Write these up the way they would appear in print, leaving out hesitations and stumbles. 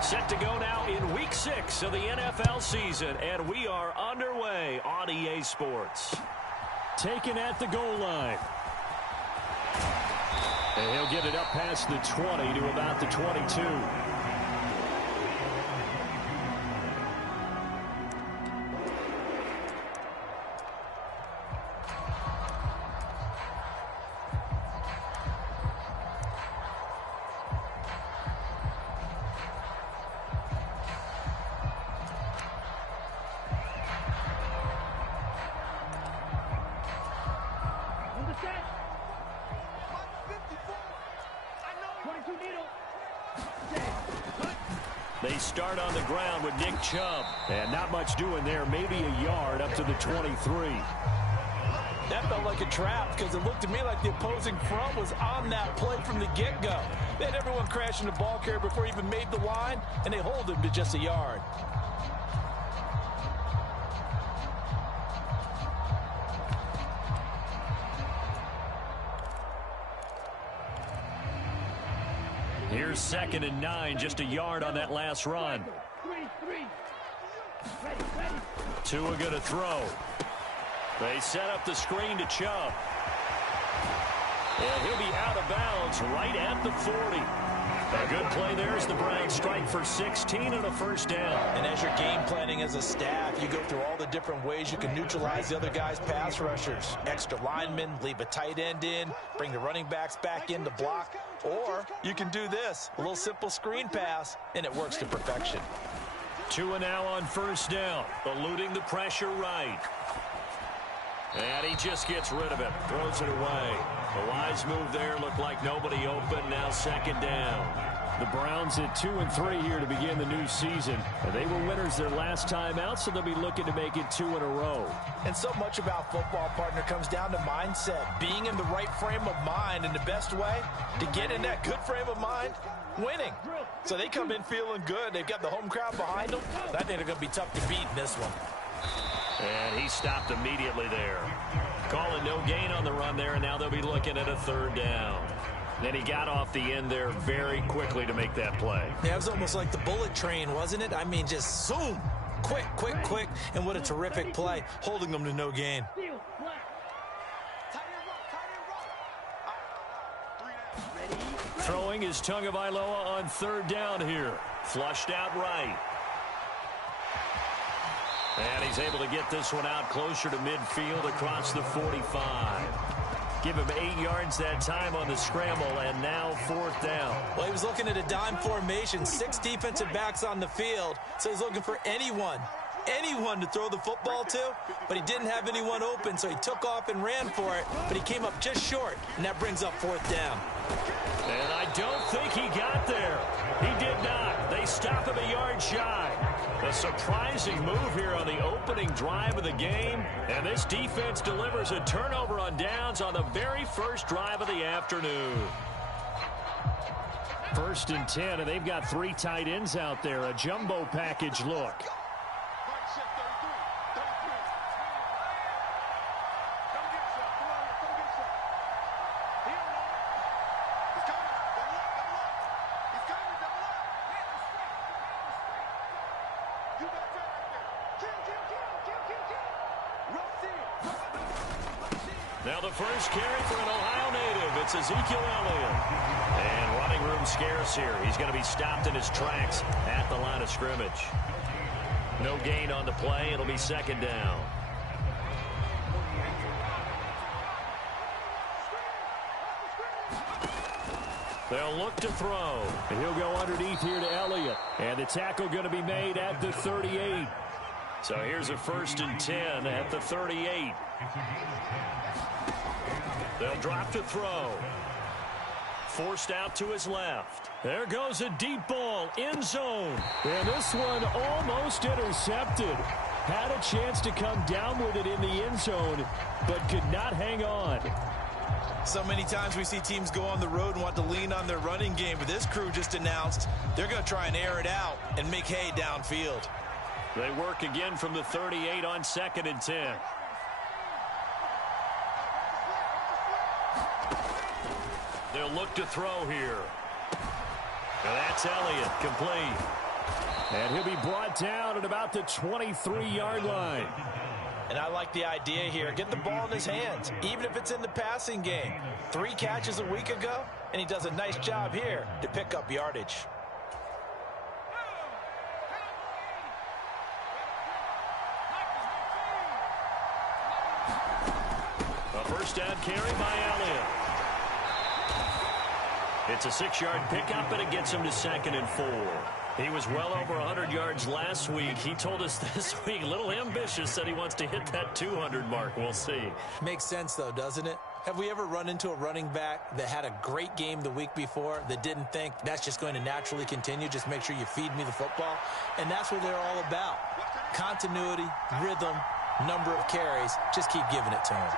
Set to go now in Week 6 of the NFL season, and we are underway on EA Sports. Taken at the goal line. And he'll get it up past the 20 to about the 22. They start on the ground with Nick Chubb. And not much doing there. Maybe a yard up to the 23. That felt like a trap because it looked to me like the opposing front was on that play from the get-go. They had everyone crashing the ball carrier before he even made the line, and they hold him to just a yard. Here's 2nd and 9, just a yard on that last run. Tua going to throw. They set up the screen to Chubb. And he'll be out of bounds right at the 40. A good play there as the Browns strike for 16 and a first down. And as you're game planning as a staff, you go through all the different ways you can neutralize the other guy's pass rushers. Extra linemen, leave a tight end in, bring the running backs back in to block. Or you can do this, a little simple screen pass, and it works to perfection. Tua now on first down, eluding the pressure right. And he just gets rid of it, throws it away. A wise move there, looked like nobody open, now 2nd down. The Browns at 2-3 here to begin the new season. And they were winners their last time out, so they'll be looking to make it 2 in a row. And so much about football, partner, comes down to mindset. Being in the right frame of mind, and the best way to get in that good frame of mind, winning. So they come in feeling good. They've got the home crowd behind them. I think they're going to be tough to beat in this one. And he stopped immediately there. Calling no gain on the run there, and now they'll be looking at a 3rd down. Then he got off the end there very quickly to make that play. Yeah, it was almost like the bullet train, wasn't it? I mean, just zoom. Quick, quick, quick. And what a terrific play, holding them to no gain. Throwing is Tagovailoa on 3rd down here. Flushed out right. And he's able to get this one out closer to midfield across the 45. Give him 8 yards that time on the scramble, and now 4th down. Well, he was looking at a dime formation, 6 defensive backs on the field, so he's looking for anyone to throw the football to, but he didn't have anyone open, so he took off and ran for it, but he came up just short, and that brings up 4th down. And I don't think he got there. He did not. They stop him a yard shy. A surprising move here on the opening drive of the game, and this defense delivers a turnover on downs on the very first drive of the afternoon. 1st and 10, and they've got 3 tight ends out there. A jumbo package look. Now the first carry for an Ohio native. It's Ezekiel Elliott. And running room scarce here. He's going to be stopped in his tracks at the line of scrimmage. No gain on the play. It'll be 2nd down. They'll look to throw. And he'll go underneath here to Elliott. And the tackle going to be made at the 38. So here's a 1st and 10 at the 38. They'll drop to throw. Forced out to his left. There goes a deep ball, end zone. And this one almost intercepted. Had a chance to come down with it in the end zone, but could not hang on. So many times we see teams go on the road and want to lean on their running game, but this crew just announced they're going to try and air it out and make hay downfield. They work again from the 38 on 2nd and 10. They'll look to throw here. And that's Elliott, complete. And he'll be brought down at about the 23-yard line. And I like the idea here. Get the ball in his hands, even if it's in the passing game. 3 catches a week ago, and he does a nice job here to pick up yardage. A first down carry by Elliott. It's a 6-yard pickup, and it gets him to 2nd and 4. He was well over 100 yards last week. He told us this week, a little ambitious, said he wants to hit that 200 mark. We'll see. Makes sense, though, doesn't it? Have we ever run into a running back that had a great game the week before that didn't think that's just going to naturally continue? Just make sure you feed me the football. And that's what they're all about. Continuity, rhythm, number of carries. Just keep giving it to him.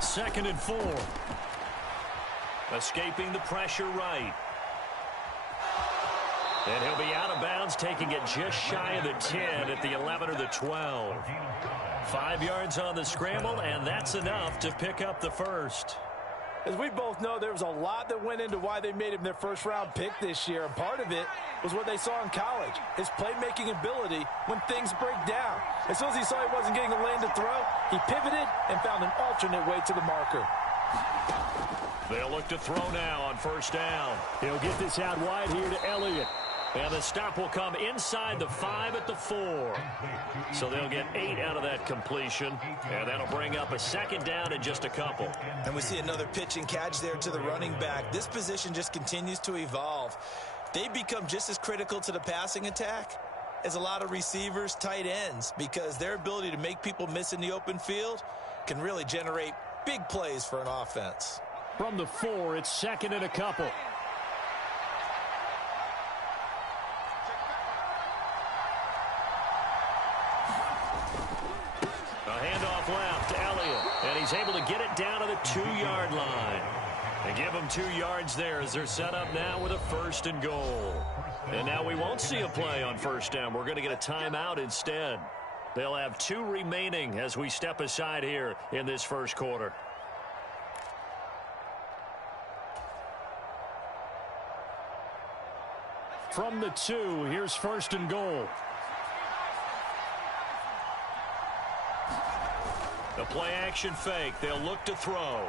Second and 4. Escaping the pressure right. And he'll be out of bounds, taking it just shy of the 10 at the 11 or the 12. 5 yards on the scramble, and that's enough to pick up the first. As we both know, there was a lot that went into why they made him their first-round pick this year, and part of it was what they saw in college, his playmaking ability when things break down. As soon as he saw he wasn't getting a lane to throw, he pivoted and found an alternate way to the marker. They'll look to throw now on first down. He'll get this out wide here to Elliott. And the stop will come inside the 5 at the 4. So they'll get 8 out of that completion. And that'll bring up a second down in just a couple. And we see another pitch and catch there to the running back. This position just continues to evolve. They become just as critical to the passing attack as a lot of receivers, tight ends, because their ability to make people miss in the open field can really generate big plays for an offense. From the 4, it's 2nd and a couple. Left, Elliott, and he's able to get it down to the 2-yard line. They give him 2 yards there as they're set up now with a 1st and goal. And now we won't see a play on first down. We're going to get a timeout instead. They'll have 2 remaining as we step aside here in this first quarter. From the 2, here's 1st and goal. The play-action fake. They'll look to throw.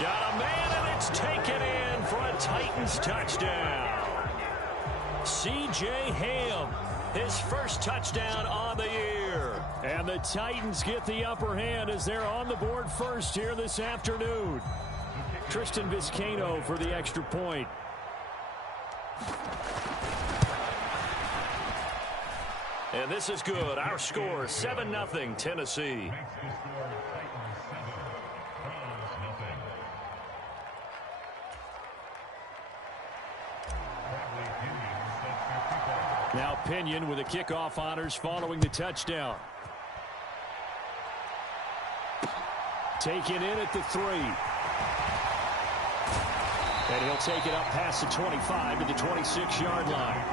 Got a man, and it's taken in for a Titans touchdown. C.J. Ham, his first touchdown on the year. And the Titans get the upper hand as they're on the board first here this afternoon. Tristan Vizcaino for the extra point. And this is good. Our score, 7-0 Tennessee. Now Pinion with the kickoff honors following the touchdown. Taken in at the 3. And he'll take it up past the 25 to the 26-yard line.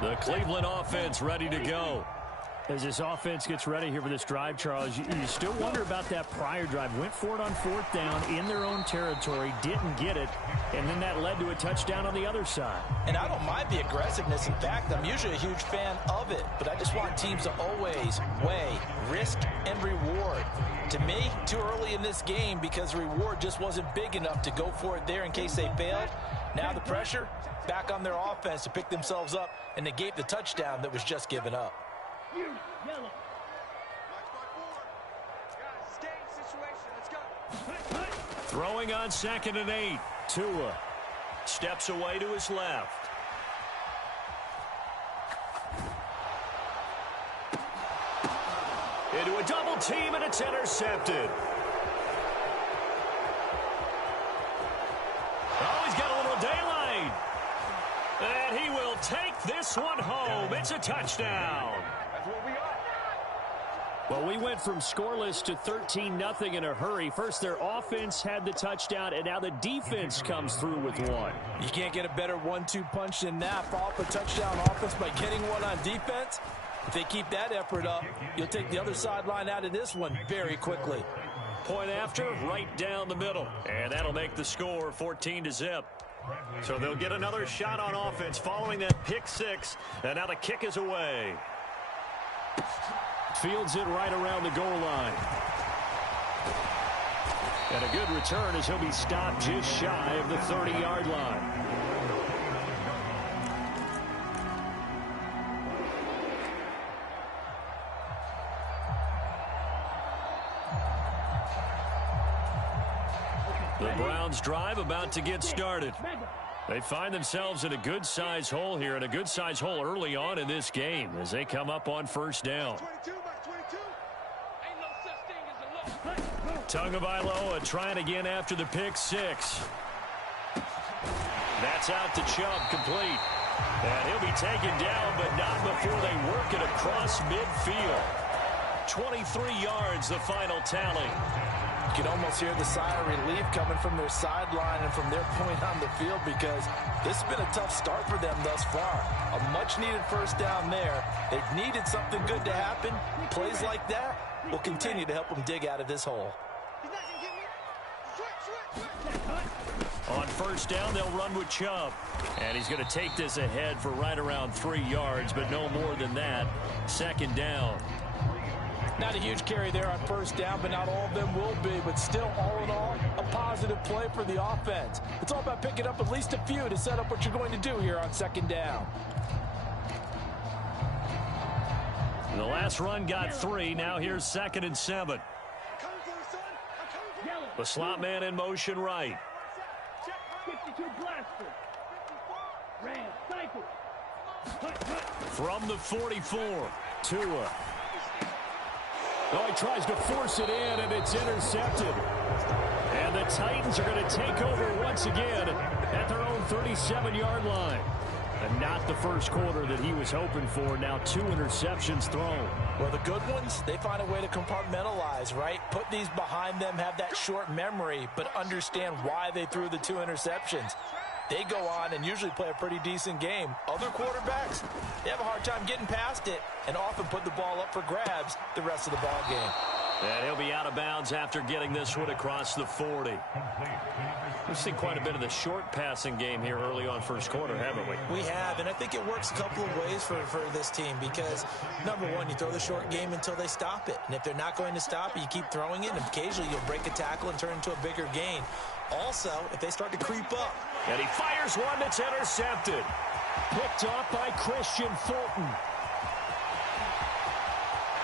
The Cleveland offense ready to go. As this offense gets ready here for this drive, Charles, you still wonder about that prior drive. Went for it on 4th down in their own territory, didn't get it, and then that led to a touchdown on the other side. And I don't mind the aggressiveness. In fact, I'm usually a huge fan of it, but I just want teams to always weigh risk and reward. To me, too early in this game because the reward just wasn't big enough to go for it there in case they failed. Now the pressure back on their offense to pick themselves up and negate the touchdown that was just given up. Throwing on 2nd and 8. Tua steps away to his left. Into a double team, and it's intercepted. Oh, he's got a little daylight. And he will take this one home. It's a touchdown. Well, we went from scoreless to 13-0 in a hurry. First, their offense had the touchdown, and now the defense comes through with one. You can't get a better 1-2 punch than that. Follow up a touchdown offense by getting one on defense. If they keep that effort up, you'll take the other sideline out of this one very quickly. Point after, right down the middle. And that'll make the score 14-0. So they'll get another shot on offense following that pick six. And now the kick is away. Fields it right around the goal line. And a good return as he'll be stopped just shy of the 30-yard line. The Browns drive about to get started. They find themselves in a good-sized hole here, and a good-sized hole early on in this game as they come up on first down. Tagovailoa trying again after the pick six. That's out to Chubb, complete. And he'll be taken down, but not before they work it across midfield. 23 yards, the final tally. You can almost hear the sigh of relief coming from their sideline and from their point on the field, because this has been a tough start for them thus far. A much-needed first down there. They've needed something good to happen. Plays like that will continue to help them dig out of this hole. On first down, they'll run with Chubb. And he's going to take this ahead for right around 3 yards, but no more than that. Second down. Not a huge carry there on first down, but not all of them will be. But still, all in all, a positive play for the offense. It's all about picking up at least a few to set up what you're going to do here on second down. The last run got 3. Now here's 2nd and 7. The slot man in motion right. From the 44, Tua. Oh, he tries to force it in, and it's intercepted. And the Titans are going to take over once again at their own 37-yard line. And not the first quarter that he was hoping for. Now 2 interceptions thrown. Well, the good ones, they find a way to compartmentalize, right? Put these behind them, have that short memory, but understand why they threw the 2 interceptions. They go on and usually play a pretty decent game. Other quarterbacks, they have a hard time getting past it and often put the ball up for grabs the rest of the ball game. And he'll be out of bounds after getting this one across the 40. We've seen quite a bit of the short passing game here early on first quarter, haven't we? We have, and I think it works a couple of ways for this team because, number one, you throw the short game until they stop it. And if they're not going to stop it, you keep throwing it, and occasionally you'll break a tackle and turn it into a bigger gain. Also, if they start to creep up. And he fires one that's intercepted. Picked off by Christian Fulton.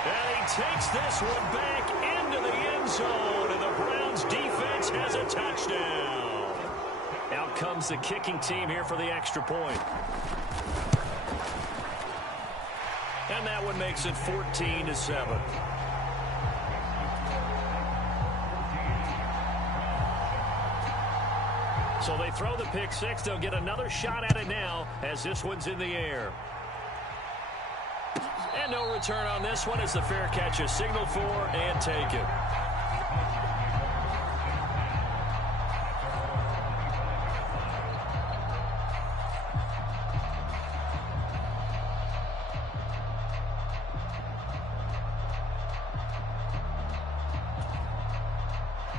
And he takes this one back into the end zone, and the Browns defense has a touchdown. Out comes the kicking team here for the extra point. And that one makes it 14-7. So they throw the pick six. They'll get another shot at it now as this one's in the air. And no return on this one as the fair catch is signaled for and taken.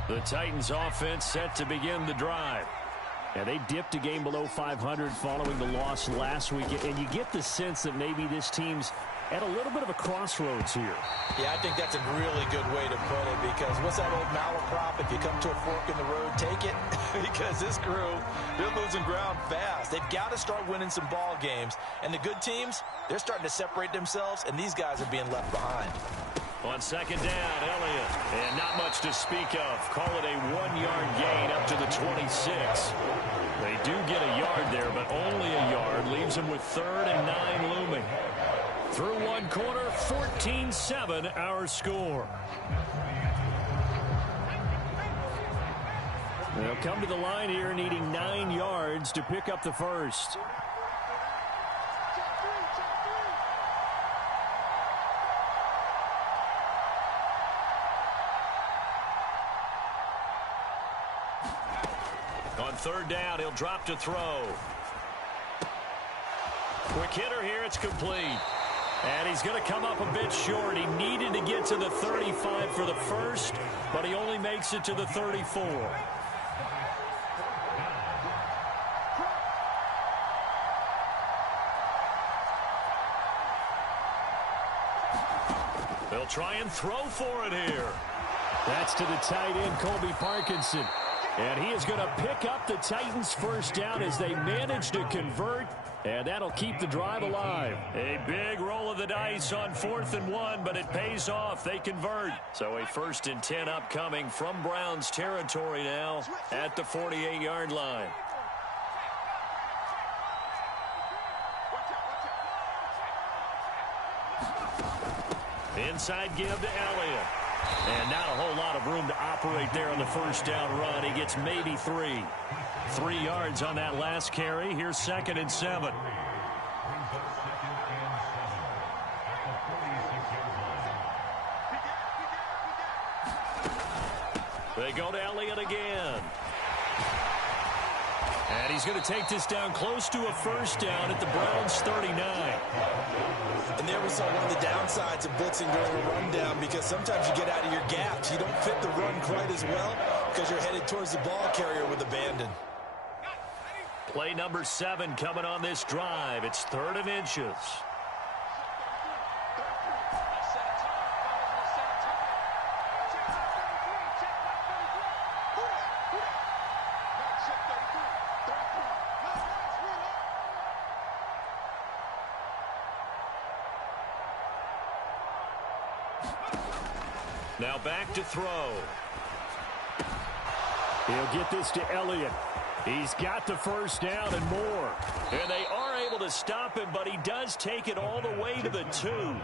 The Titans offense set to begin the drive. And they dipped a game below 500 following the loss last week. And you get the sense that maybe this team's at a little bit of a crossroads here. Yeah, I think that's a really good way to put it, because what's that old malaprop? If you come to a fork in the road, take it. Because this crew, they're losing ground fast. They've got to start winning some ball games. And the good teams, they're starting to separate themselves, and these guys are being left behind. On second down, Elliott. And not much to speak of. Call it a 1-yard gain up to the 26. They do get a yard there, but only a yard. Leaves them with 3rd and 9 looming. Through one quarter, 14-7 our score. They'll come to the line here needing 9 yards to pick up the first. On 3rd down, he'll drop to throw. Quick hitter here, it's complete. And he's going to come up a bit short. He needed to get to the 35 for the first, but he only makes it to the 34. They'll try and throw for it here. That's to the tight end, Colby Parkinson. And he is going to pick up the Titans' first down as they manage to convert, and that'll keep the drive alive. A big roll of the dice on 4th and 1, but it pays off. They convert. So a 1st and 10 upcoming from Browns territory now at the 48-yard line. Inside give to Elliott. And not a whole lot of room to operate there on the first down run. He gets maybe 3. 3 yards on that last carry. Here's 2nd and 7. They go to Elliott again. And he's going to take this down close to a first down at the Browns' 39. And there we saw one of the downsides of blitzing during a rundown, because sometimes you get out of your gaps. You don't fit the run quite as well because you're headed towards the ball carrier with abandon. Play number 7 coming on this drive. It's 3rd and inches. Now back to throw. He'll get this to Elliott. He's got the first down and more. And they are able to stop him, but he does take it all the way to the 2.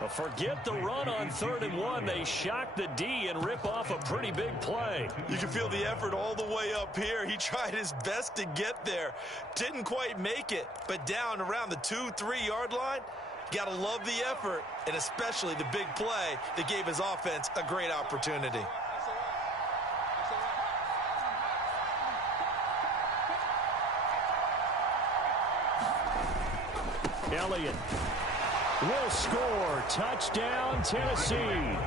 But forget the run on 3rd and 1. They shock the D and rip off a pretty big play. You can feel the effort all the way up here. He tried his best to get there. Didn't quite make it, but down around the 2-3 yard line. Gotta love the effort, and especially the big play that gave his offense a great opportunity. Elliott will score. Touchdown, Tennessee.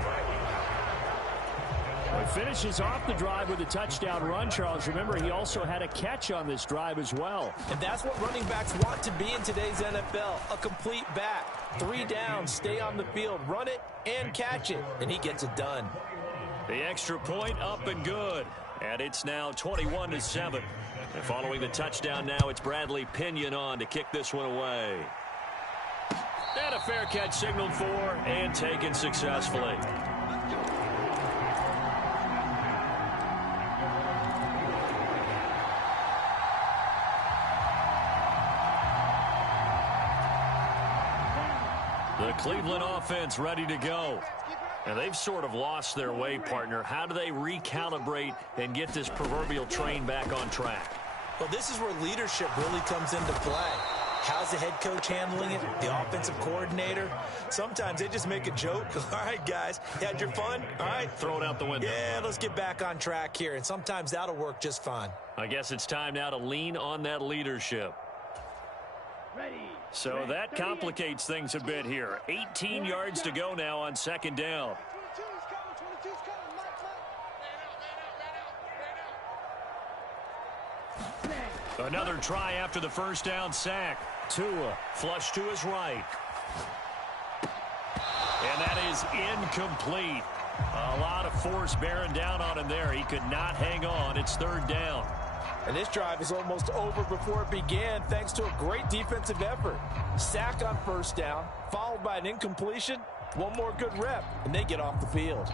He finishes off the drive with a touchdown run, Charles. Remember, he also had a catch on this drive as well. And that's what running backs want to be in today's NFL, a complete back. 3 downs, stay on the field, run it, and catch it, and he gets it done. The extra point up and good. And it's now 21-7. And following the touchdown now, it's Bradley Pinion on to kick this one away. And a fair catch signaled for and taken successfully. The Cleveland offense ready to go. And they've sort of lost their way, partner. How do they recalibrate and get this proverbial train back on track? Well, this is where leadership really comes into play. How's the head coach handling it? The offensive coordinator? Sometimes they just make a joke. All right, guys, you had your fun? All right. Throw it out the window. Yeah, let's get back on track here. And sometimes that'll work just fine. I guess it's time now to lean on that leadership. So that complicates things a bit here. 18 yards to go now on 2nd down. Another try after the first down sack. Tua flush to his right. And that is incomplete. A lot of force bearing down on him there. He could not hang on. It's 3rd down. And this drive is almost over before it began thanks to a great defensive effort. Sack on 1st down, followed by an incompletion. One more good rep, and they get off the field.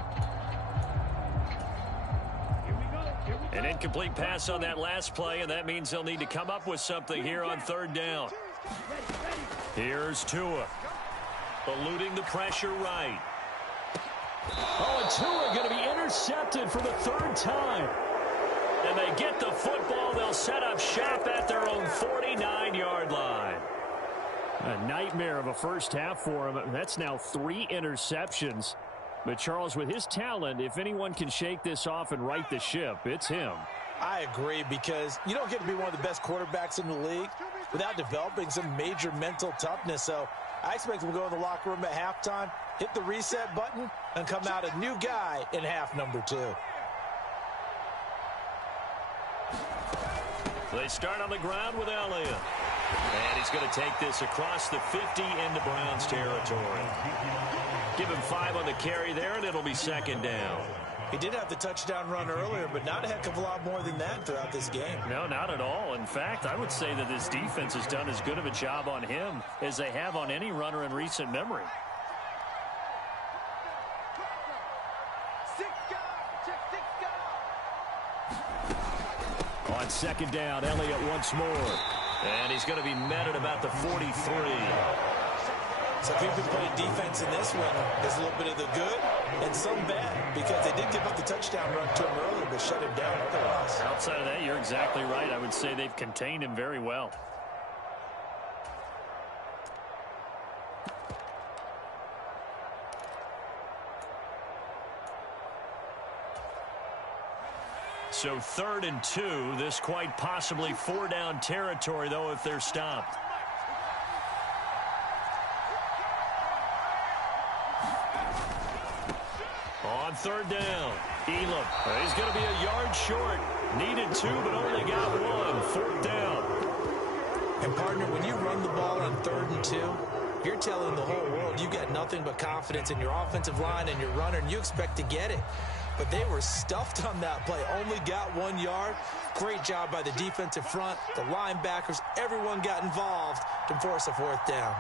An incomplete pass on that last play, and that means they'll need to come up with something here on 3rd down. Here's Tua. Eluding the pressure right. Oh, and Tua going to be intercepted for the 3rd time. And they get the football. They'll set up shop at their own 49-yard line. A nightmare of a first half for him. That's now 3 interceptions. But, Charles, with his talent, if anyone can shake this off and right the ship, it's him. I agree, because you don't get to be one of the best quarterbacks in the league without developing some major mental toughness. So I expect him to go in the locker room at halftime, hit the reset button, and come out a new guy in half number 2. They start on the ground with Elliott. And he's going to take this across the 50 into Browns territory. Give him 5 on the carry there, and it'll be second down. He did have the touchdown run earlier, but not a heck of a lot more than that throughout this game. No, not at all. In fact, I would say that this defense has done as good of a job on him as they have on any runner in recent memory. On second down, Elliott once more. And he's going to be met at about the 43. So if you've been playing defense in this one, there's a little bit of the good and some bad, because they did give up the touchdown run to him earlier, but shut him down otherwise. Outside of that, you're exactly right. I would say they've contained him very well. So 3rd and 2. This quite possibly 4-down territory, though, if they're stopped. On 3rd down, Elam. He's going to be a yard short. Needed 2, but only got 1. 4th down. And, partner, when you run the ball on 3rd and 2, you're telling the whole world you got nothing but confidence in your offensive line and your runner, and you expect to get it. But they were stuffed on that play. Only got 1 yard. Great job by the defensive front. The linebackers, everyone got involved to force a 4th down.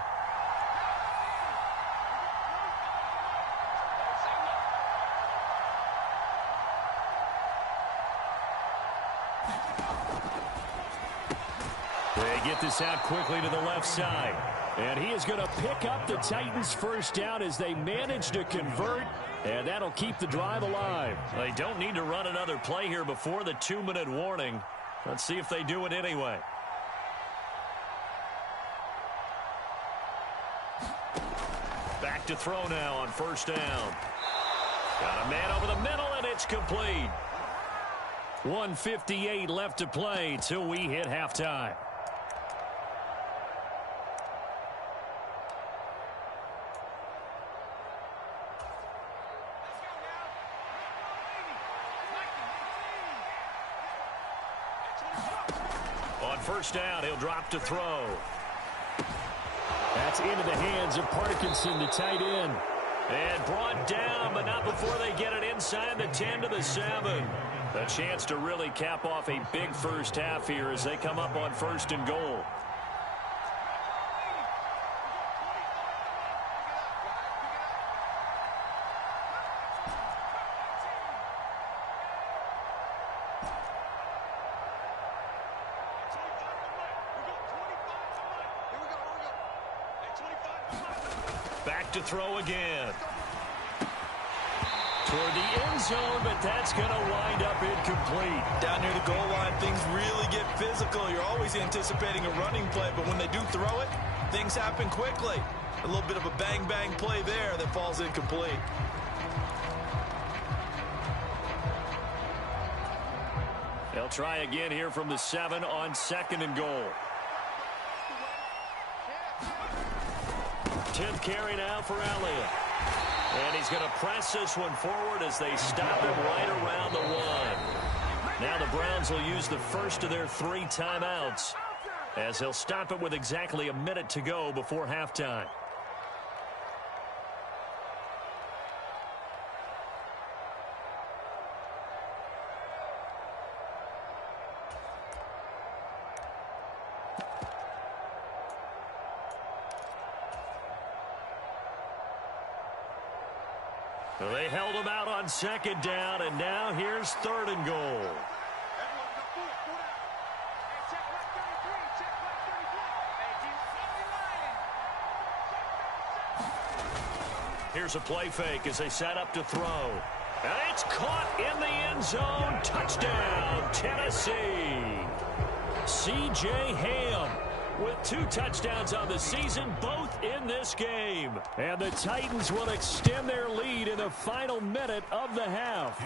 They get this out quickly to the left side. And he is going to pick up the Titans' first down as they manage to convert. And that'll keep the drive alive. They don't need to run another play here before the 2-minute warning. Let's see if they do it anyway. Back to throw now on 1st down. Got a man over the middle, and it's complete. 1:58 left to play till we hit halftime. On 1st down, he'll drop to throw. That's into the hands of Parkinson, the tight end. And brought down, but not before they get it inside the 10 to the 7. A chance to really cap off a big first half here as they come up on 1st and goal. Back to throw again. Toward the end zone, but that's going to wind up incomplete. Down near the goal line, things really get physical. You're always anticipating a running play, but when they do throw it, things happen quickly. A little bit of a bang-bang play there that falls incomplete. They'll try again here from the 7 on 2nd and goal. 10th carry now for Elliott. And he's going to press this one forward as they stop him right around the 1. Now the Browns will use the first of their 3 timeouts as they'll stop it with exactly a minute to go before halftime. They held him out on 2nd down, and now here's 3rd and goal. Here's a play fake as they set up to throw. And it's caught in the end zone. Touchdown, Tennessee. C.J. Ham with 2 touchdowns on the season, both in this game. And the Titans will extend their lead in the final minute of the half.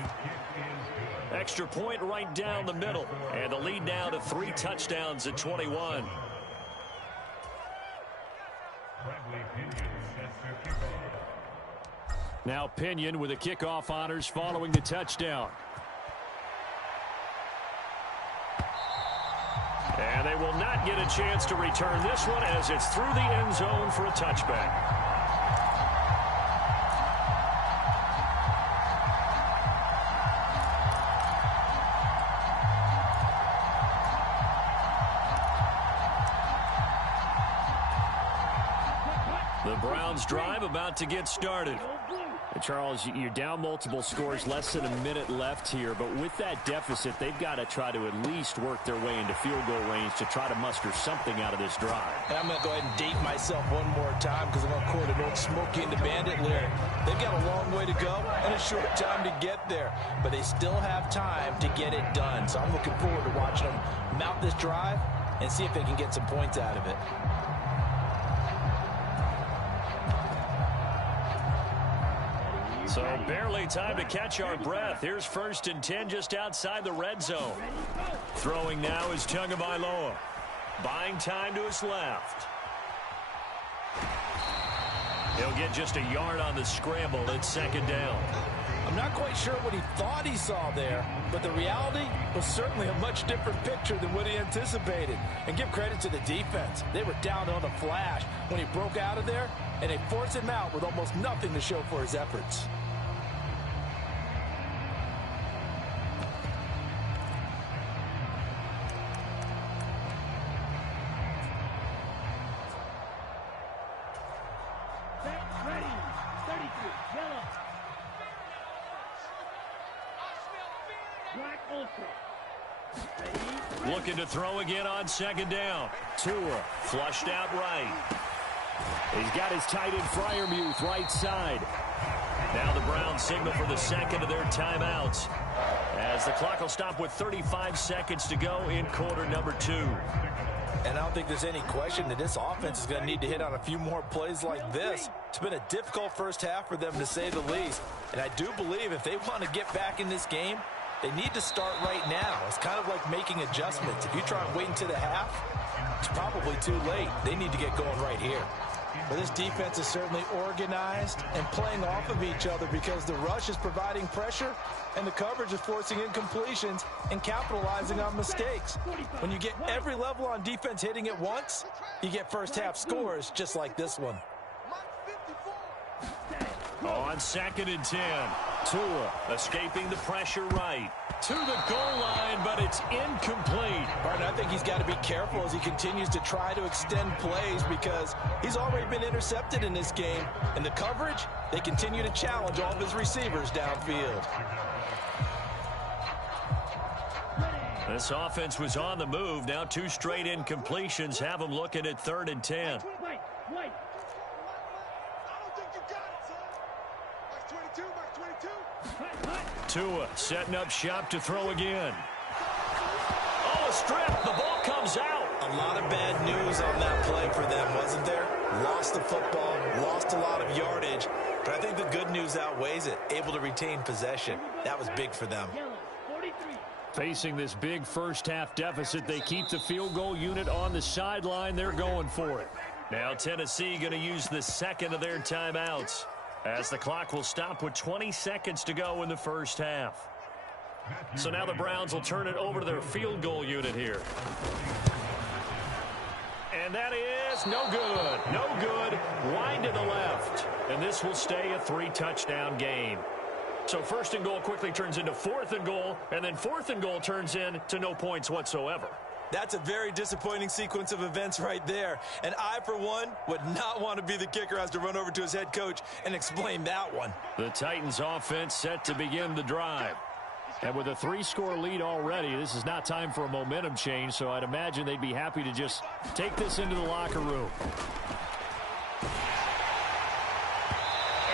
Extra point right down the middle. And the lead now to 3 touchdowns at 21. Now Pinion with the kickoff honors following the touchdown. And they will not get a chance to return this one as it's through the end zone for a touchback. The Browns drive about to get started. Charles, you're down multiple scores, less than a minute left here, but with that deficit, they've got to try to at least work their way into field goal range to try to muster something out of this drive. And I'm going to go ahead and date myself one more time because I'm going to quote an old Smokey and the Bandit lyric. They've got a long way to go and a short time to get there, but they still have time to get it done. So I'm looking forward to watching them mount this drive and see if they can get some points out of it. So barely time to catch our breath. Here's 1st and 10 just outside the red zone. Throwing now is Tagovailoa. Buying time to his left. He'll get just a yard on the scramble. It's 2nd down. I'm not quite sure what he thought he saw there, but the reality was certainly a much different picture than what he anticipated. And give credit to the defense. They were down on a flash when he broke out of there, and they forced him out with almost nothing to show for his efforts. Looking to throw again on 2nd down. Tua flushed out right. He's got his tight end Freiermuth right side. Now the Browns signal for the 2nd of their timeouts as the clock will stop with 35 seconds to go in quarter number 2. And I don't think there's any question that this offense is going to need to hit on a few more plays like this. It's been a difficult first half for them, to say the least. And I do believe if they want to get back in this game, they need to start right now. It's kind of like making adjustments. If you try and wait until the half, it's probably too late. They need to get going right here. Well, this defense is certainly organized and playing off of each other because the rush is providing pressure and the coverage is forcing incompletions and capitalizing on mistakes. When you get every level on defense hitting at once, you get first half scores just like this one. On 2nd and 10, Tua escaping the pressure right to the goal line, but it's incomplete. Martin, I think he's got to be careful as he continues to try to extend plays because he's already been intercepted in this game. And the coverage, they continue to challenge all of his receivers downfield. This offense was on the move. Now 2 straight incompletions have them looking at 3rd and 10. Tua setting up shop to throw again. Oh, a strip. The ball comes out. A lot of bad news on that play for them, wasn't there? Lost the football, lost a lot of yardage, but I think the good news outweighs it. Able to retain possession. That was big for them. Facing this big first half deficit, they keep the field goal unit on the sideline. They're going for it. Now Tennessee going to use the 2nd of their timeouts as the clock will stop with 20 seconds to go in the first half. So now the Browns will turn it over to their field goal unit here. And that is no good. No good. Wide to the left. And this will stay a 3-touchdown game. So 1st and goal quickly turns into 4th and goal, and then 4th and goal turns into no points whatsoever. That's a very disappointing sequence of events right there. And I, for one, would not want to be the kicker as to run over to his head coach and explain that one. The Titans offense set to begin the drive. And with a 3-score lead already, this is not time for a momentum change, so I'd imagine they'd be happy to just take this into the locker room.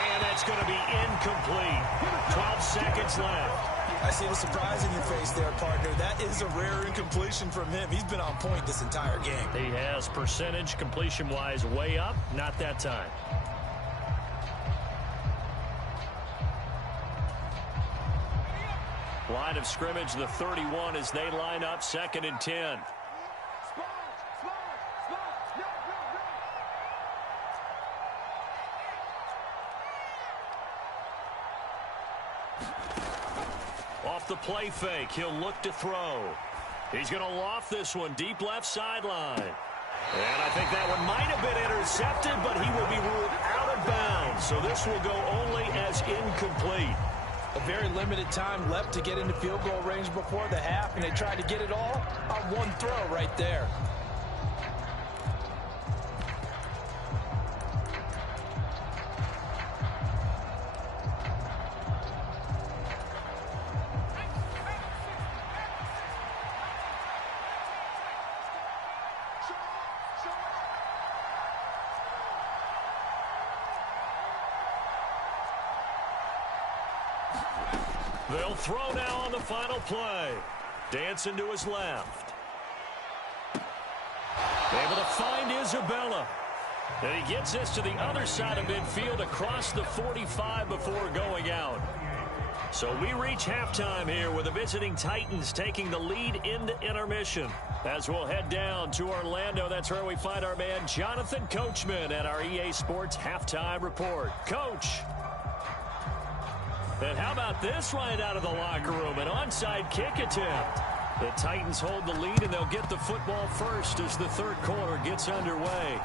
And that's going to be incomplete. 12 seconds left. I see the surprise in your face there, partner. That is a rare incompletion from him. He's been on point this entire game. He has percentage completion-wise way up. Not that time. Line of scrimmage, the 31 as they line up 2nd and 10. Off the play fake, he'll look to throw. He's going to loft this one deep left sideline. And I think that one might have been intercepted, but he will be ruled out of bounds. So this will go only as incomplete. A very limited time left to get into field goal range before the half, and they tried to get it all on one throw right there. They'll throw now on the final play. Dancing to his left. Able to find Isabella. And he gets this to the other side of midfield across the 45 before going out. So we reach halftime here with the visiting Titans taking the lead into intermission. As we'll head down to Orlando, that's where we find our man Jonathan Coachman at our EA Sports Halftime Report. Coach. And how about this right out of the locker room? An onside kick attempt. The Titans hold the lead, and they'll get the football first as the third quarter gets underway.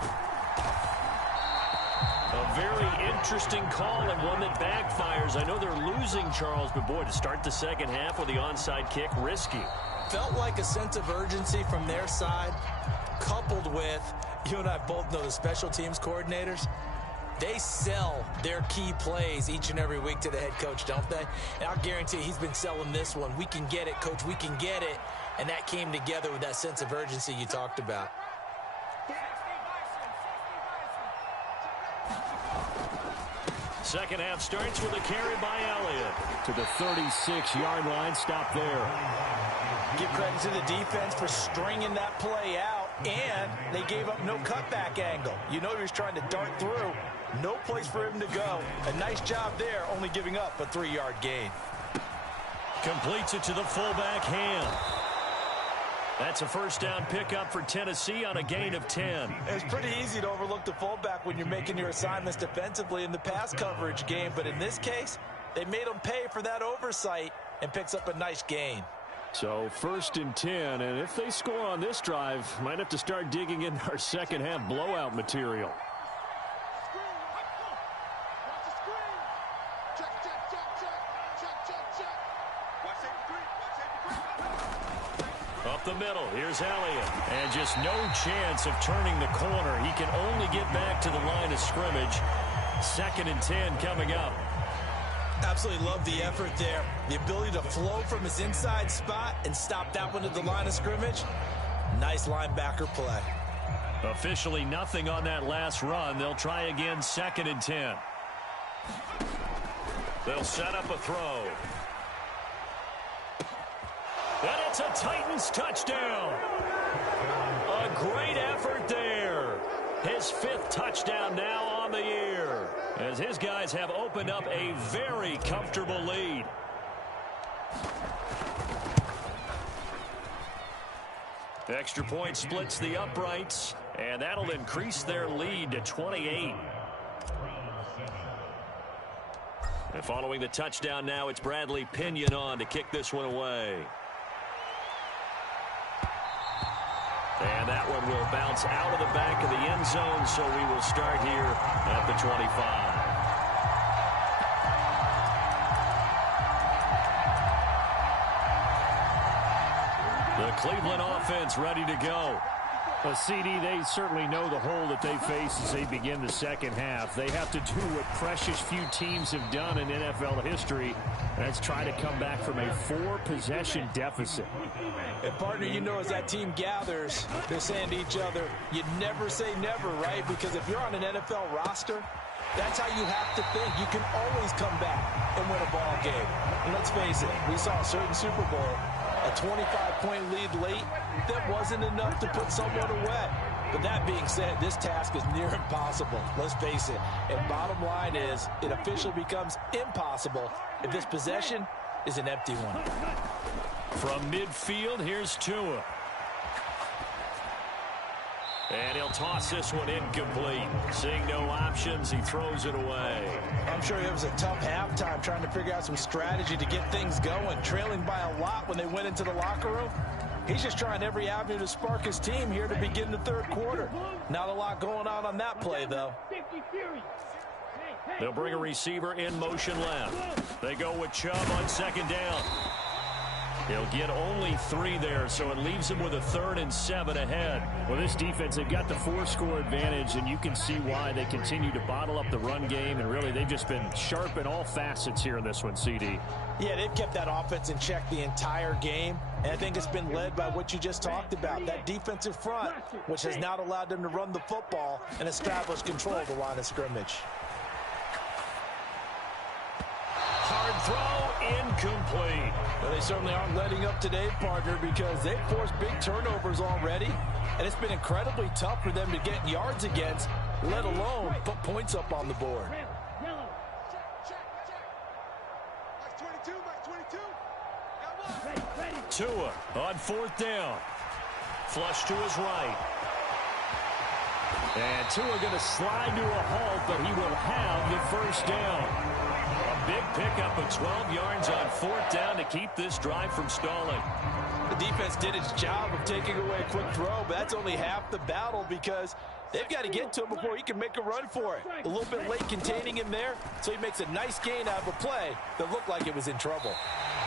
A very interesting call and one that backfires. I know they're losing, Charles, but boy, to start the second half with the onside kick, risky. Felt like a sense of urgency from their side, coupled with, you and I both know the special teams coordinators. They sell their key plays each and every week to the head coach, don't they? And I'll guarantee he's been selling this one. We can get it, coach. We can get it. And that came together with that sense of urgency you talked about. Second half starts with a carry by Elliott. To the 36-yard line. Stop there. Give credit to the defense for stringing that play out. And they gave up no cutback angle. You know he was trying to dart through. No place for him to go. A nice job there, only giving up a 3-yard gain. Completes it to the fullback hand. That's a first down pickup for Tennessee on a gain of 10. It's pretty easy to overlook the fullback when you're making your assignments defensively in the pass coverage game. But in this case, they made him pay for that oversight and picks up a nice gain. So 1st and 10, and if they score on this drive, might have to start digging in our second half blowout material. Up the middle, here's Elliott. And just no chance of turning the corner. He can only get back to the line of scrimmage. 2nd and 10 coming up. Absolutely love the effort there. The ability to flow from his inside spot and stop that one at the line of scrimmage. Nice linebacker play. Officially nothing on that last run. They'll try again 2nd and 10. They'll set up a throw. And it's a Titans touchdown. A great effort there. His 5th touchdown now on the year, as his guys have opened up a very comfortable lead. Extra point splits the uprights, and that'll increase their lead to 28. And following the touchdown now, it's Bradley Pinion on to kick this one away. And that one will bounce out of the back of the end zone, so we will start here at the 25. The Cleveland offense ready to go. Well, CD, they certainly know the hole that they face as they begin the second half. They have to do what precious few teams have done in NFL history. That's try to come back from a 4-possession deficit. And, partner, you know as that team gathers, they're saying to each other, you never say never, right? Because if you're on an NFL roster, that's how you have to think. You can always come back and win a ball game. And let's face it, we saw a certain Super Bowl, a 25-point lead late, that wasn't enough to put someone away. But that being said, this task is near impossible. Let's face it. And bottom line is, it officially becomes impossible if this possession is an empty one. From midfield, here's Tua. And he'll toss this one incomplete. Seeing no options, he throws it away. I'm sure it was a tough halftime trying to figure out some strategy to get things going, trailing by a lot when they went into the locker room. He's just trying every avenue to spark his team here to begin the third quarter. Not a lot going on that play, though. They'll bring a receiver in motion left. They go with Chubb on second down. He'll get only 3 there, so it leaves him with a 3rd and 7 ahead. Well, this defense, they've got the 4-score advantage, and you can see why they continue to bottle up the run game, and really they've just been sharp in all facets here in this one, CD. Yeah, they've kept that offense in check the entire game, and I think it's been led by what you just talked about, that defensive front, which has not allowed them to run the football and establish control of the line of scrimmage. Hard throw, incomplete. Well, they certainly aren't letting up today, partner, because they've forced big turnovers already, and it's been incredibly tough for them to get yards against, let alone put points up on the board. Tua on 4th down. Flush to his right. And Tua going to slide to a halt, but he will have the first down. A big pickup of 12 yards on 4th down to keep this drive from stalling. The defense did its job of taking away a quick throw, but that's only half the battle because they've got to get to him before he can make a run for it. A little bit late containing him there, so he makes a nice gain out of a play that looked like it was in trouble.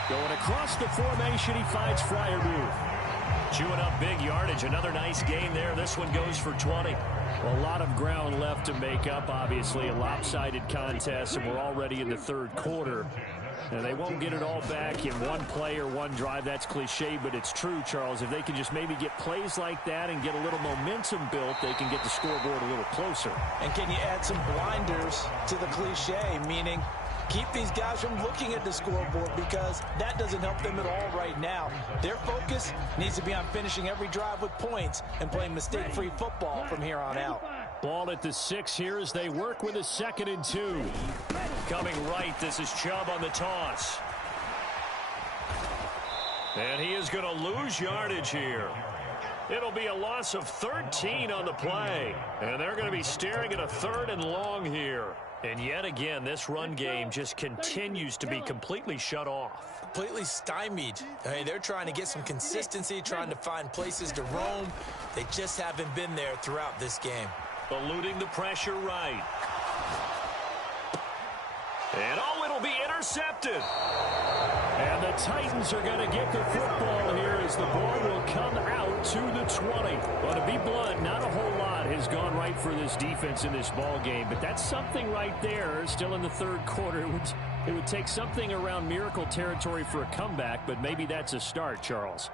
Going across the formation, he finds Freiermuth. Chewing up big yardage. Another nice gain there. This one goes for 20. Well, a lot of ground left to make up, obviously. A lopsided contest, and we're already in the third quarter. And they won't get it all back in one play or one drive. That's cliche, but it's true, Charles. If they can just maybe get plays like that and get a little momentum built, they can get the scoreboard a little closer. And can you add some blinders to the cliche, meaning keep these guys from looking at the scoreboard because that doesn't help them at all right now. Their focus needs to be on finishing every drive with points and playing mistake-free football from here on out. Ball at the 6 here as they work with a 2nd and 2. Coming right, this is Chubb on the toss. And he is going to lose yardage here. It'll be a loss of 13 on the play. And they're going to be staring at a 3rd and long here. And yet again, this run game just continues to be completely shut off. Completely stymied. I mean, they're trying to get some consistency, trying to find places to roam. They just haven't been there throughout this game. Eluding the pressure right. And oh, it'll be intercepted. And the Titans are going to get the football here as the ball will come out to the 20. Well, to be blunt, not a whole lot has gone right for this defense in this ball game, but that's something right there. Still in the third quarter. It would take something around miracle territory for a comeback, but maybe that's a start, Charles.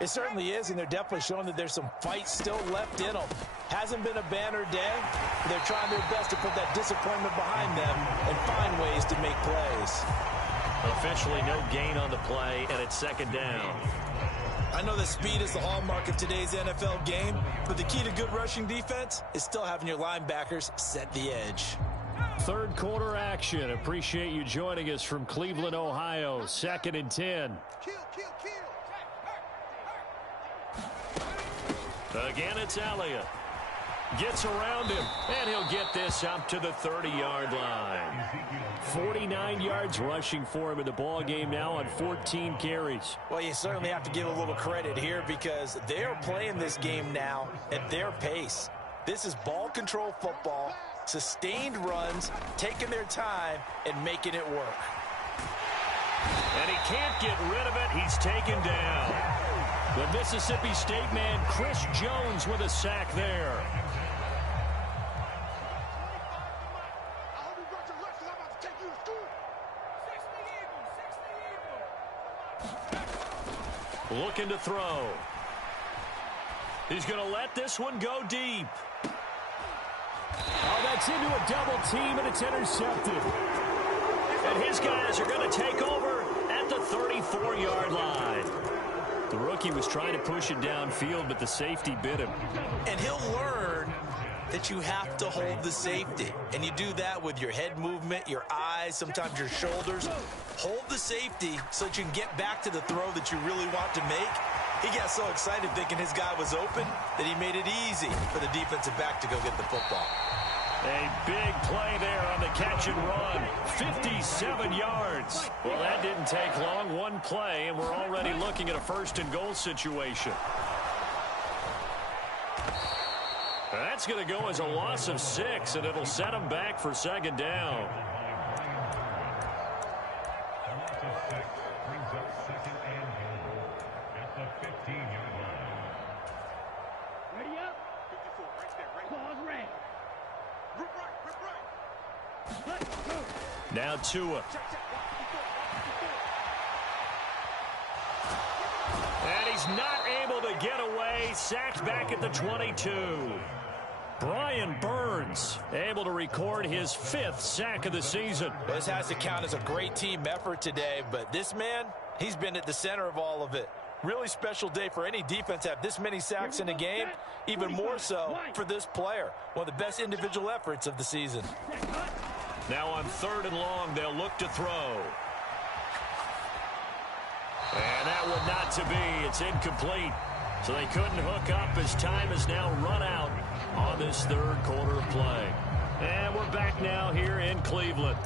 It certainly is, and they're definitely showing that there's some fight still left in them. Hasn't been a banner day. They're trying their best to put that disappointment behind them and find ways to make plays. Officially no gain on the play, and it's 2nd down. I know that speed is the hallmark of today's NFL game, but the key to good rushing defense is still having your linebackers set the edge. Third quarter action. Appreciate you joining us from Cleveland, Ohio. 2nd and 10. Again, it's Elliott. Gets around him, and he'll get this up to the 30-yard line. 49 yards rushing for him in the ball game now on 14 carries. Well, you certainly have to give a little credit here because they're playing this game now at their pace. This is ball control football, sustained runs, taking their time, and making it work. And he can't get rid of it. He's taken down. The Mississippi State man, Chris Jones, with a sack there. Looking to throw. He's going to let this one go deep. Oh, that's into a double team, and it's intercepted. And his guys are going to take over at the 34-yard line. The rookie was trying to push it downfield, but the safety bit him. And he'll learn that you have to hold the safety. And you do that with your head movement, your eyes, sometimes your shoulders. Hold the safety so that you can get back to the throw that you really want to make. He got so excited thinking his guy was open that he made it easy for the defensive back to go get the football. A big play there on the catch and run. 57 yards. Well, that didn't take long. One play, and we're already looking at a first-and-goal situation. That's going to go as a loss of 6, and it'll set him back for second down. Ready up. 54, right there, right. Claws red. Now Tua. And he's not able to get away. Sacked back at the 22. Brian Burns able to record his 5th sack of the season. This has to count as a great team effort today, but this man, he's been at the center of all of it. Really special day for any defense to have this many sacks in a game, even more so for this player. One of the best individual efforts of the season. Now on 3rd and long, they'll look to throw. And that would not to be. It's incomplete. So they couldn't hook up as time has now run out on this 3rd quarter of play. And we're back now here in Cleveland.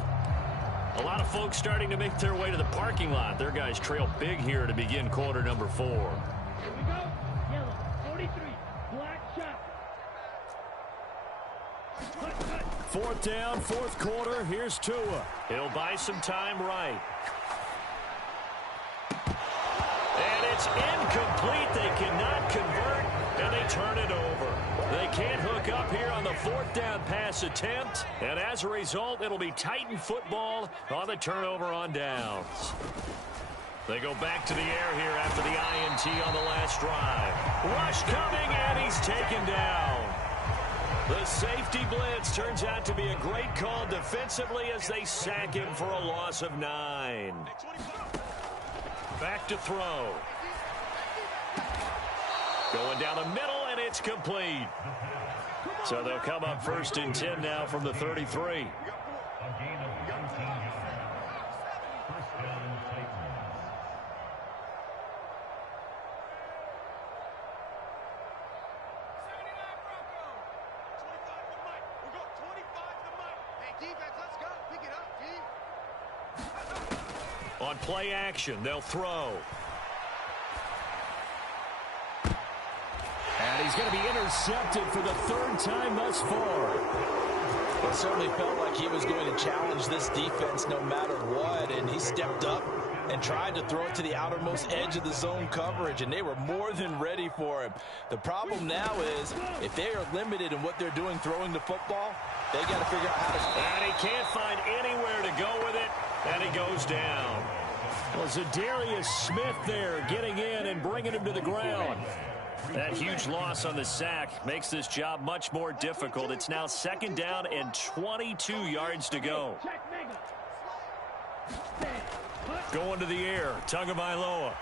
A lot of folks starting to make their way to the parking lot. Their guys trail big here to begin quarter number 4. Here we go. Yellow, 43, black shot. 4th down, 4th quarter. Here's Tua. He'll buy some time right. And it's incomplete. They cannot convert, and they turn it over. They can't hook up here on the 4th down pass attempt, and as a result, it'll be Titan football on the turnover on downs. They go back to the air here after the INT on the last drive. Rush coming, and he's taken down. The safety blitz turns out to be a great call defensively as they sack him for a loss of 9. Back to throw. Going down the middle, and it's complete. So they'll come up 1st and 10 now from the 33. On play action, they'll throw. And he's going to be intercepted for the 3rd time thus far. It certainly felt like he was going to challenge this defense no matter what, and he stepped up and tried to throw it to the outermost edge of the zone coverage, and they were more than ready for him. The problem now is if they are limited in what they're doing throwing the football, they got to figure out how to... And he can't find anywhere to go with it, and he goes down. Well, Zadarius Smith there getting in and bringing him to the ground. That huge loss on the sack makes this job much more difficult. It's now 2nd down and 22 yards to go. Going to the air, Tagovailoa.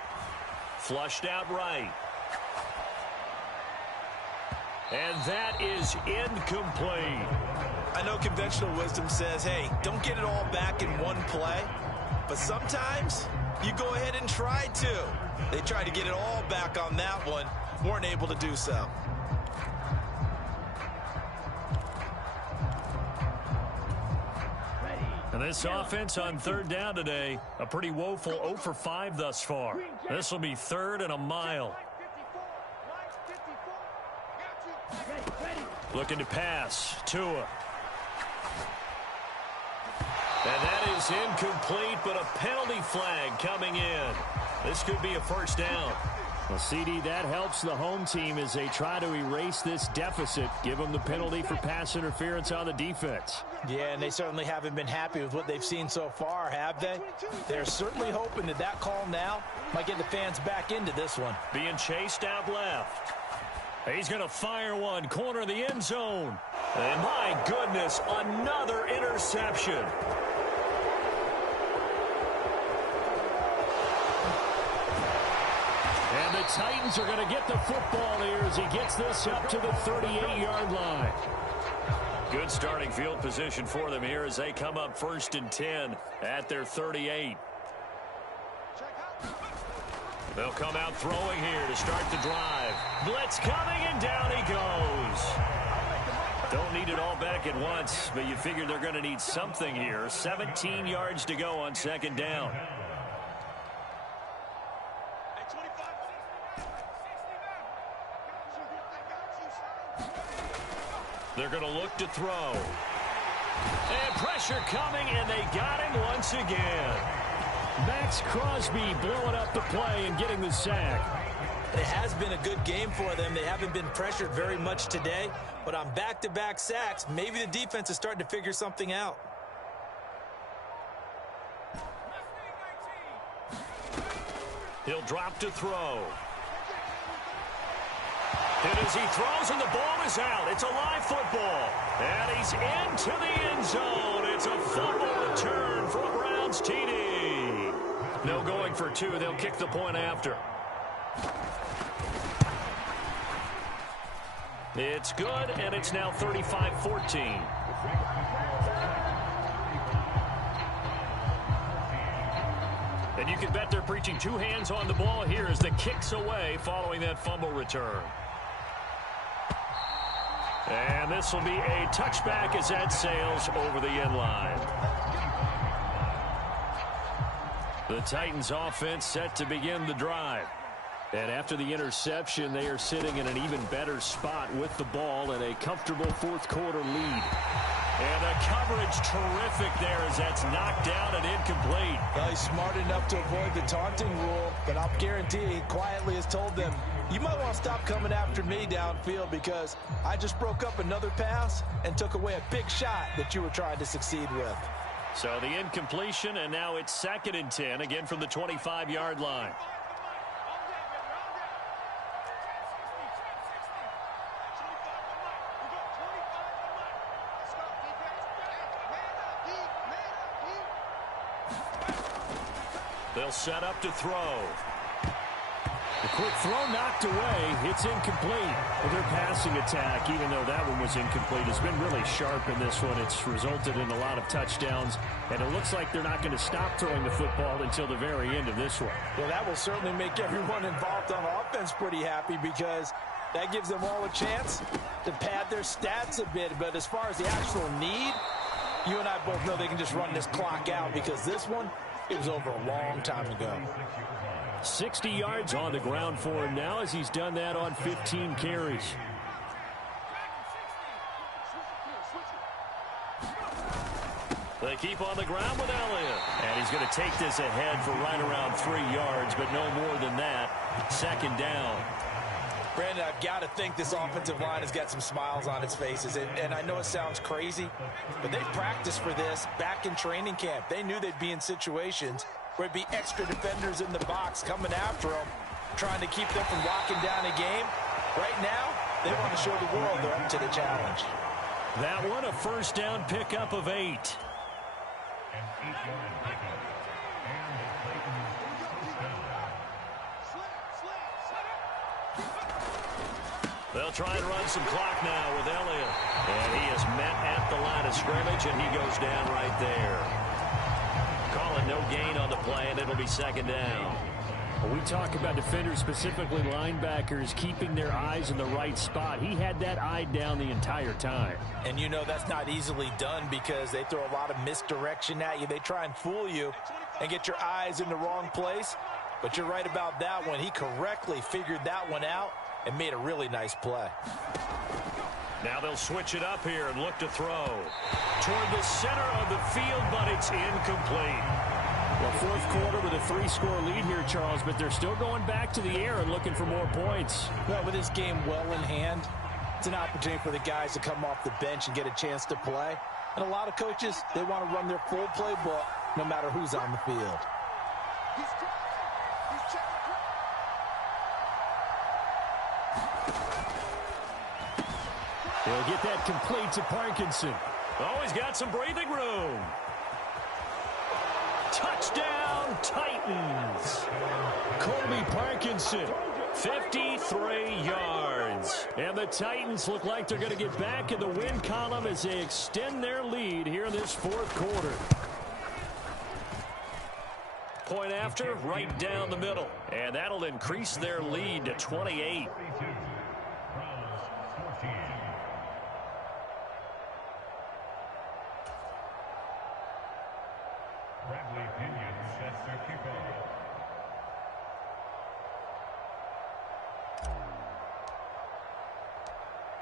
Flushed out right. And that is incomplete. I know conventional wisdom says, hey, don't get it all back in one play. But sometimes you go ahead and try to. They tried to get it all back on that one. Weren't able to do so. And this offense on 3rd down today, a pretty woeful 0 for 5 thus far. This will be 3rd and a mile. Looking to pass. Tua. And that is incomplete, but a penalty flag coming in. This could be a 1st down. Well, CD, that helps the home team as they try to erase this deficit. Give them the penalty for pass interference on the defense. Yeah, and they certainly haven't been happy with what they've seen so far, have they? They're certainly hoping that that call now might get the fans back into this one. Being chased out left. He's going to fire one, corner of the end zone. And my goodness, another interception. And the Titans are going to get the football here as he gets this up to the 38-yard line. Good starting field position for them here as they come up 1st and 10 at their 38. They'll come out throwing here to start the drive. Blitz coming, and down he goes. Don't need it all back at once, but you figure they're going to need something here. 17 yards to go on second down. They're going to look to throw. And pressure coming, and they got him once again. Max Crosby blowing up the play and getting the sack. It has been a good game for them. They haven't been pressured very much today, but on back-to-back sacks, maybe the defense is starting to figure something out. He'll drop to throw. And as he throws, and the ball is out. It's a live football. And he's into the end zone. It's a fumble return for a Browns TD. No going for two. They'll kick the point after. It's good, and it's now 35-14. And you can bet they're preaching two hands on the ball here as the kick's away following that fumble return. And this will be a touchback as that sails over the end line. The Titans offense set to begin the drive. And after the interception, they are sitting in an even better spot with the ball and a comfortable fourth quarter lead. And the coverage terrific there as that's knocked down and incomplete. Well, he's smart enough to avoid the taunting rule, but I'll guarantee he quietly has told them, you might want to stop coming after me downfield because I just broke up another pass and took away a big shot that you were trying to succeed with. So the incompletion, and now it's 2nd and 10, again from the 25-yard line. They'll set up to throw. The quick throw knocked away. It's incomplete. Well, their passing attack, even though that one was incomplete, has been really sharp in this one. It's resulted in a lot of touchdowns, and it looks like they're not going to stop throwing the football until the very end of this one. Well, that will certainly make everyone involved on offense pretty happy because that gives them all a chance to pad their stats a bit. But as far as the actual need, you and I both know they can just run this clock out because this one, it was over a long time ago. 60 yards on the ground for him now as he's done that on 15 carries. They keep on the ground with Elliott. And he's going to take this ahead for right around 3 yards, but no more than that. 2nd down. Brandon, I've got to think this offensive line has got some smiles on its faces. And I know it sounds crazy, but they practiced for this back in training camp. They knew they'd be in situations where it'd be extra defenders in the box coming after them, trying to keep them from locking down a game. Right now, they want to show the world they're up to the challenge. That one, a first down pickup of 8. They'll try and run some clock now with Elliott. And he is met at the line of scrimmage, and he goes down right there. Call it no gain on the play, and it'll be 2nd down. When we talk about defenders, specifically linebackers, keeping their eyes in the right spot, he had that eye down the entire time. And you know that's not easily done because they throw a lot of misdirection at you. They try and fool you and get your eyes in the wrong place. But you're right about that one. He correctly figured that one out and made a really nice play. Now they'll switch it up here and look to throw. Toward the center of the field, but it's incomplete. Well, fourth quarter with a 3-score lead here, Charles, but they're still going back to the air and looking for more points. Well, with this game well in hand, it's an opportunity for the guys to come off the bench and get a chance to play. And a lot of coaches, they want to run their full playbook no matter who's on the field. They'll get that complete to Parkinson. Oh, he's got some breathing room. Touchdown, Titans. Colby Parkinson, 53 yards. And the Titans look like they're going to get back in the win column as they extend their lead here in this fourth quarter. Point after, right down the middle. And that'll increase their lead to 28.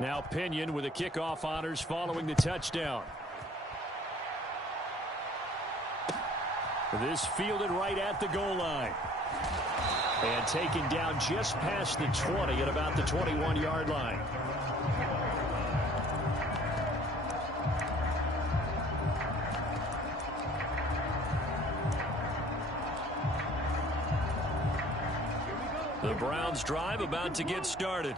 Now Pinion with the kickoff honors following the touchdown. This fielded right at the goal line. And taken down just past the 20 at about the 21-yard line. The Browns drive about to get started.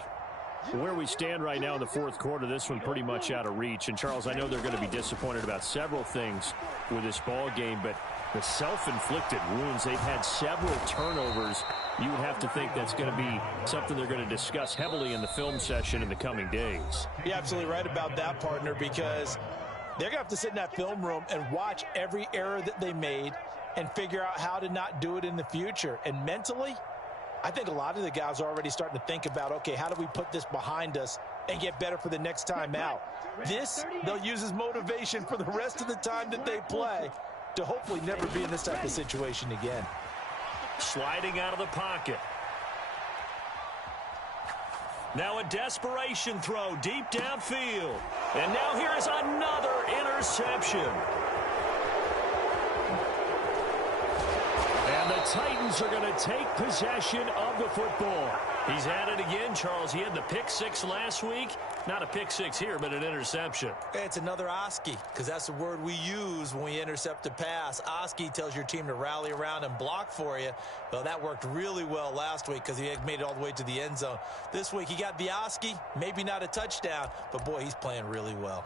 Where we stand right now in the fourth quarter, this one pretty much out of reach. And, Charles, I know they're going to be disappointed about several things with this ball game, but the self-inflicted wounds, they've had several turnovers. You would have to think that's going to be something they're going to discuss heavily in the film session in the coming days. You're absolutely right about that, partner, because they're going to have to sit in that film room and watch every error that they made and figure out how to not do it in the future. And mentally, I think a lot of the guys are already starting to think about, okay, how do we put this behind us and get better for the next time out? This, they'll use as motivation for the rest of the time that they play to hopefully never be in this type of situation again. Sliding out of the pocket. Now a desperation throw deep downfield. And now here is another interception. And the Titans are going to take possession of the football. He's at it again, Charles. He had the pick six last week. Not a pick six here, but an interception. It's another Oski, because that's the word we use when we intercept a pass. Oski tells your team to rally around and block for you. Well, that worked really well last week because he made it all the way to the end zone. This week he got the Oski, maybe not a touchdown, but boy, he's playing really well.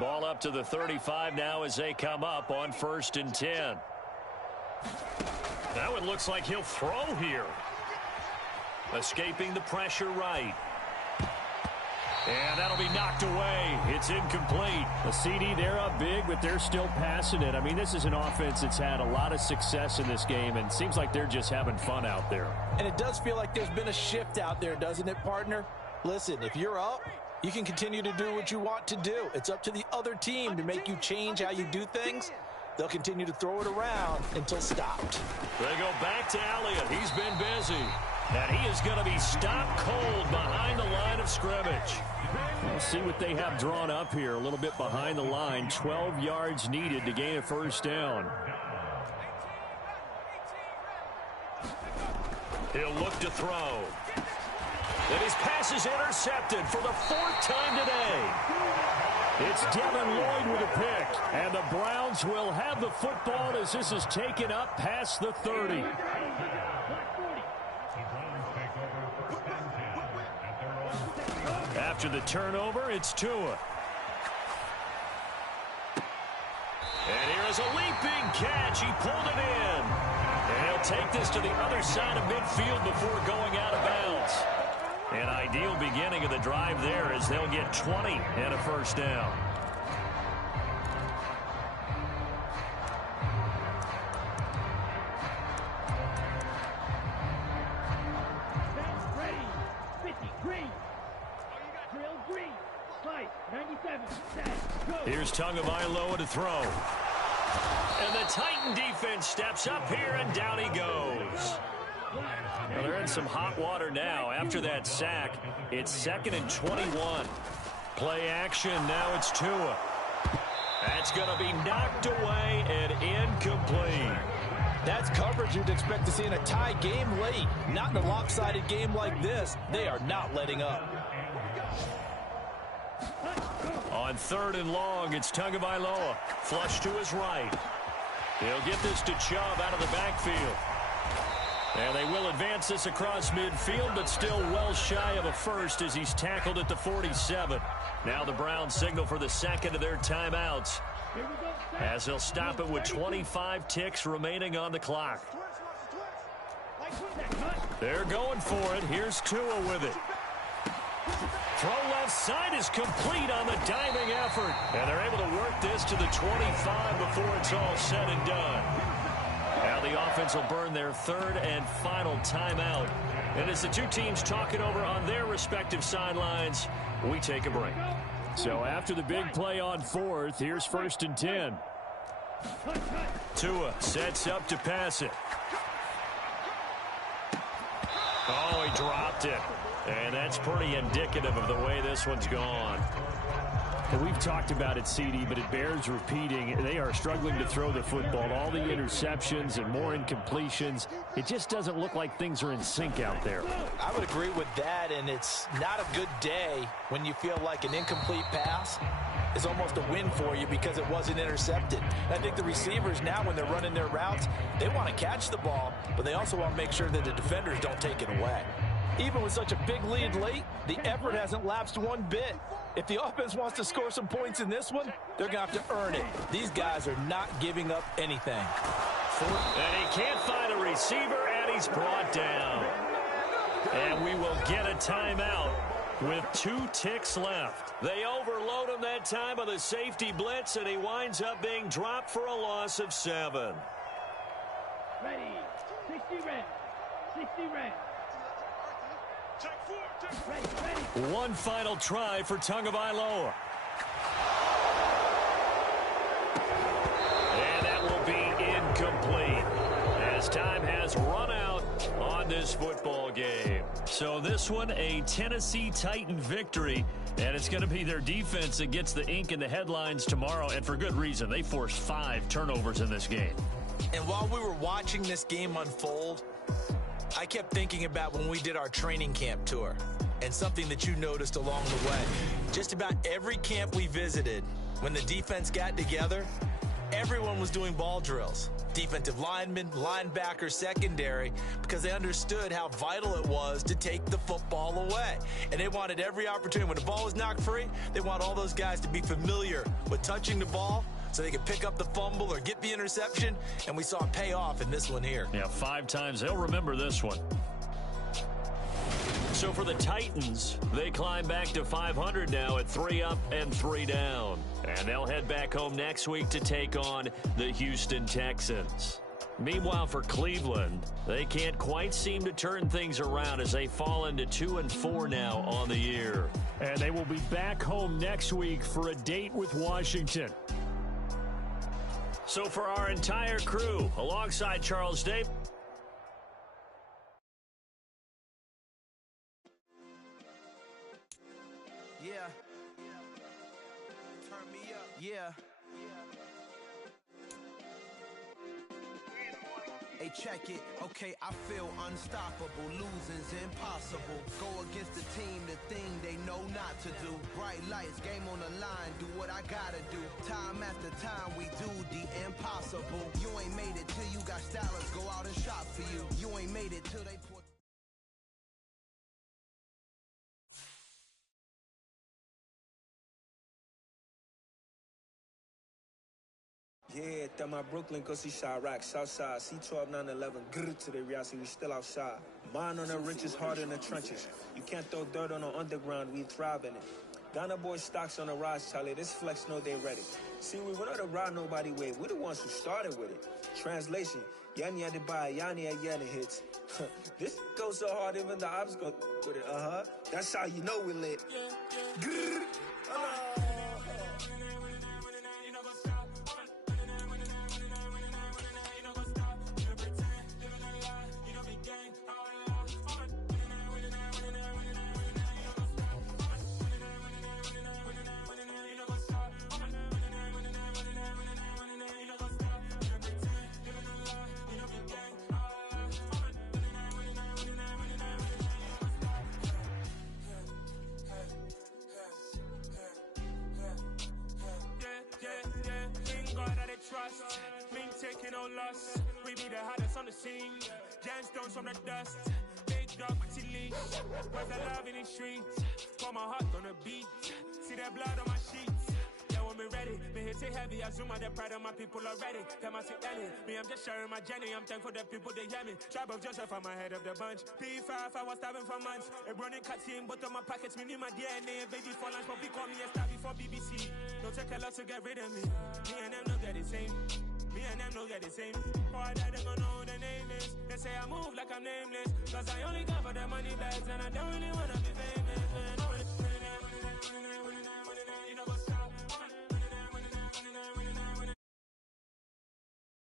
Ball up to the 35 now as they come up on 1st and 10. Now it looks like he'll throw here. Escaping the pressure right. And that'll be knocked away. It's incomplete. The CD, they're up big, but they're still passing it. I mean, this is an offense that's had a lot of success in this game, and it seems like they're just having fun out there. And it does feel like there's been a shift out there, doesn't it, partner? Listen, if you're up, you can continue to do what you want to do. It's up to the other team to make you change how you do things. They'll continue to throw it around until stopped. They go back to Elliott. He's been busy. And he is going to be stopped cold behind the line of scrimmage. We'll see what they have drawn up here. A little bit behind the line. 12 yards needed to gain a first down. He'll look to throw. And his pass is intercepted for the 4th time today. It's Devin Lloyd with a pick. And the Browns will have the football as this is taken up past the 30. After the turnover, it's Tua. And here is a leaping catch. He pulled it in. And he'll take this to the other side of midfield before going out of bounds. An ideal beginning of the drive there as they'll get 20 and a first down. Here's Tagovailoa to throw. And the Titan defense steps up here, and down he goes. Well, they're in some hot water now. After that sack, it's 2nd and 21. Play action. Now it's Tua. That's going to be knocked away and incomplete. That's coverage you'd expect to see in a tie game late. Not in a lopsided game like this. They are not letting up. On 3rd and long, it's Tagovailoa. Flush to his right. He'll get this to Chubb out of the backfield. And they will advance this across midfield, but still well shy of a first as he's tackled at the 47. Now the Browns signal for the 2nd of their timeouts as they'll stop it with 25 ticks remaining on the clock. They're going for it. Here's Tua with it. Throw left side is complete on the diving effort. And they're able to work this this to the 25 before it's all said and done. Now the offense will burn their third and final timeout. And as the two teams talk it over on their respective sidelines, we take a break. So after the big play on fourth, here's 1st and 10. Tua sets up to pass it. Oh, he dropped it. And that's pretty indicative of the way this one's gone. And we've talked about it, CD, but it bears repeating. They are struggling to throw the football. All the interceptions and more incompletions. It just doesn't look like things are in sync out there. I would agree with that, and it's not a good day when you feel like an incomplete pass is almost a win for you because it wasn't intercepted. I think the receivers now, when they're running their routes, they want to catch the ball, but they also want to make sure that the defenders don't take it away. Even with such a big lead late, the effort hasn't lapsed one bit. If the offense wants to score some points in this one, they're going to have to earn it. These guys are not giving up anything. And he can't find a receiver, and he's brought down. And we will get a timeout with 2 ticks left. They overload him that time with a safety blitz, and he winds up being dropped for a loss of 7. Ready. 60 red. 60 red. Ready. One final try for Tagovailoa. And that will be incomplete as time has run out on this football game. So this one, a Tennessee Titan victory, and it's going to be their defense that gets the ink in the headlines tomorrow, and for good reason. They forced 5 turnovers in this game. And while we were watching this game unfold, I kept thinking about when we did our training camp tour and something that you noticed along the way. Just about every camp we visited, when the defense got together, everyone was doing ball drills. Defensive linemen, linebackers, secondary, because they understood how vital it was to take the football away. And they wanted every opportunity. When the ball was knocked free, they want all those guys to be familiar with touching the ball so they could pick up the fumble or get the interception, and we saw it pay off in this one here. Yeah, 5 times. They'll remember this one. So for the Titans, they climb back to 500 now at 3 up and 3 down. And they'll head back home next week to take on the Houston Texans. Meanwhile, for Cleveland, they can't quite seem to turn things around as they fall into 2 and 4 now on the year. And they will be back home next week for a date with Washington. So for our entire crew, alongside Charles Day. Yeah. Turn me up. Yeah. Hey, check it. Okay, I feel unstoppable. Losing's impossible. Go against the team, the thing they know not to do. Bright lights, game on the line. Do what I gotta do. Time after time, we do the impossible. You ain't made it till you got stylists go out and shop for you. You ain't made it till they put... Yeah, that my Brooklyn, go see Chirac, Southside, C12, 911, grr to the reality, we still outside. Mine on the riches, hard in the trenches. You can't throw dirt on the underground, we thrive in it. Ghana boys stocks on the rise, Charlie, this flex know they ready. See, we went on the ride nobody wave, we the ones who started with it. Translation, Yanni had to buy, Yanni had Yanni hits. This goes so hard, even the ops go with it, That's how you know we lit. Grr. Trust, been taking no loss. We be the hottest on the scene. Gemstones from the dust. Big dog, pretty leash. Where's the love in the streets? Pour my heart on the beat. See that blood on my sheets. Yeah, when we ready, me hit it heavy. I zoom out the pride of my people already. Tell my sick Ellie, me I'm just sharing my journey. I'm thankful the people they hear me. Tribe of Joseph, I'm ahead of the bunch. P5, I was starving for months. A running cut team, but on my pockets, me knew my DNA. Baby for lunch, but we call me a star before BBC. No Don't take a lot to get rid of me. Me and them don't get the same. Me and them don't get the same. For I die, they gon' know who the name is. They say I move like I'm nameless. Cause I only got for the money bags and I don't really wanna be famous. Man.